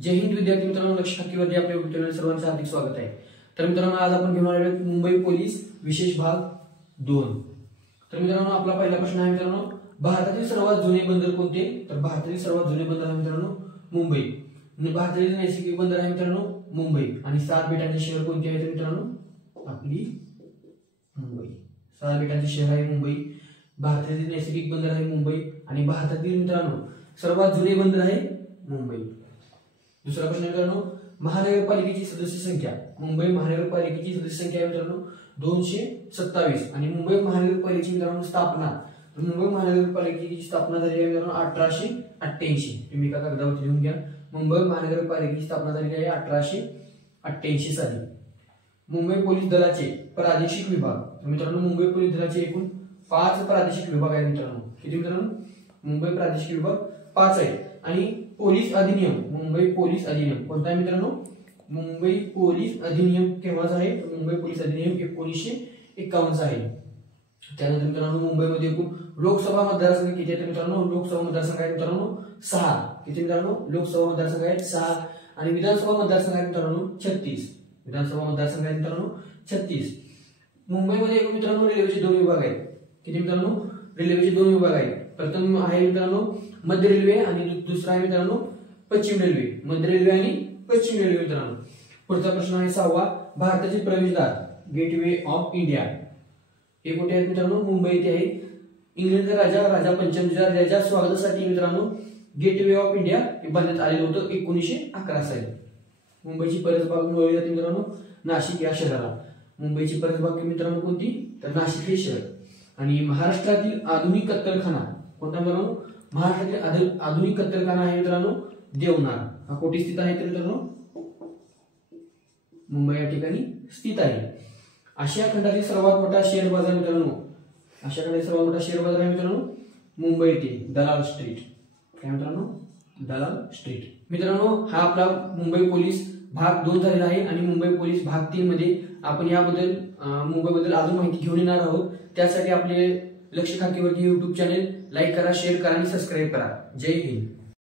जय हिंद विद्यार्थी मित्रांनो, लक्ष खाकीवरती आपल्या YouTube चॅनल सर्वांचं हार्दिक स्वागत आहे। तर मित्रांनो, आज आपण घेऊन आलेलो आहोत मुंबई पोलीस विशेष भाग 2। तर मित्रांनो, आपला पहिला प्रश्न आहे मित्रांनो, भारतातील सर्वात जुने बंदर कोणते? तर भारतातील सर्वात जुने बंदर आहे मित्रांनो मुंबई। भारतातील नैसर्गिक बंदर आहे मित्रांनो मुंबई। आणि 7 बेटांचे शहर कोणते आहेत मित्रांनो? आपली मुंबई। 7 बेटांचे शहर आहे मुंबई। भारतातील नैसर्गिक बंदर आहे मुंबई आणि भारतातील मित्रांनो सर्वात जुने बंदर आहे मुंबई। दुसरा प्रश्न मित्रांनो, महानगरपालिकेची सदस्य संख्या, मुंबई महानगरपालिकेची सदस्य संख्या आहे मित्रांनो 227 आणि मुंबई महानगरपालिकेची मित्रांनो स्थापना, मुंबई महानगरपालिकेची स्थापना झाली आहे मित्रांनो 1888। तुम्ही एका कागदावरती लिहून घ्या, मुंबई महानगरपालिकेची स्थापना झाली आहे 1888 साली। मुंबई पोलीस दलाचे प्रादेशिक विभाग, मित्रांनो मुंबई पोलीस दलाचे एकूण 5 प्रादेशिक विभाग आहेत मित्रांनो। किती मित्रांनो? मुंबई प्रादेशिक विभाग 5 आहेत। आणि पोलीस अधिनियम, मुंबई पोलीस अधिनियम कोणता आहे मित्रांनो? मुंबई पोलीस अधिनियम केव्हाचा आहे? मुंबई पोलीस अधिनियम 1951 आहे। त्यानंतर मित्रांनो, मुंबईमध्ये एकूण लोकसभा मतदारसंघ किती आहेत मित्रांनो? लोकसभा मतदारसंघ आहेत मित्रांनो 6। किती मित्रांनो? लोकसभा मतदारसंघ आहेत 6 आणि विधानसभा मतदारसंघ आहेत मित्रांनो 36। विधानसभा मतदारसंघ आहेत मित्रांनो 36। मुंबईमध्ये एकूण मित्रांनो रेल्वेचे 2 विभाग आहेत। किती मित्रांनो? रेल्वेचे 2 विभाग आहेत। प्रथम आहे मित्रांनो मध्य रेल्वे आणि दुसरा आहे मित्रांनो पश्चिम रेल्वे। मध्य रेल्वे आणि पश्चिम रेल्वे मित्रांनो। पुढचा प्रश्न आहे 6वा, भारताचे प्रवेशद्वार गेटवे ऑफ इंडिया हे कुठे आहे मित्रांनो? मुंबई येथे आहे। इंग्लंडचा राजा पंचम याच्या स्वागतासाठी मित्रांनो गेटवे ऑफ इंडिया हे बांधण्यात आलेलं होतं 1911 साली। मुंबईची परसबाग मिळवली जाते मित्रांनो नाशिक या शहराला। मुंबईची परसबाग मित्रांनो कोणती? तर नाशिक हे शहर। आणि महाराष्ट्रातील आधुनिक कत्तलखाना कोणता मित्रांनो? महाराष्ट्रातील आधुनिक कत्तलखाना आहे मित्रांनो देवनार। हा कोठे स्थित आहे तर मित्रांनो? मुंबई या ठिकाणी स्थित आहे। आशिया खंडातील सर्वात मोठा शेअर बाजार मित्रांनो, आशिया खंडातील सर्वात मोठा शेअर बाजार आहे मित्रांनो मुंबई येथे दलाल स्ट्रीट। काय मित्रांनो? दलाल स्ट्रीट। मित्रांनो, हा आपला मुंबई पोलीस भाग 2 झालेला आहे आणि मुंबई पोलीस भाग 3 मध्ये आपण याबद्दल मुंबईबद्दल अजून माहिती घेऊन येणार आहोत। त्यासाठी आपले लक्ष खाकीवरती YouTube चॅनल लाईक करा, शेअर करा आणि सबस्क्राईब करा। जय हिंद।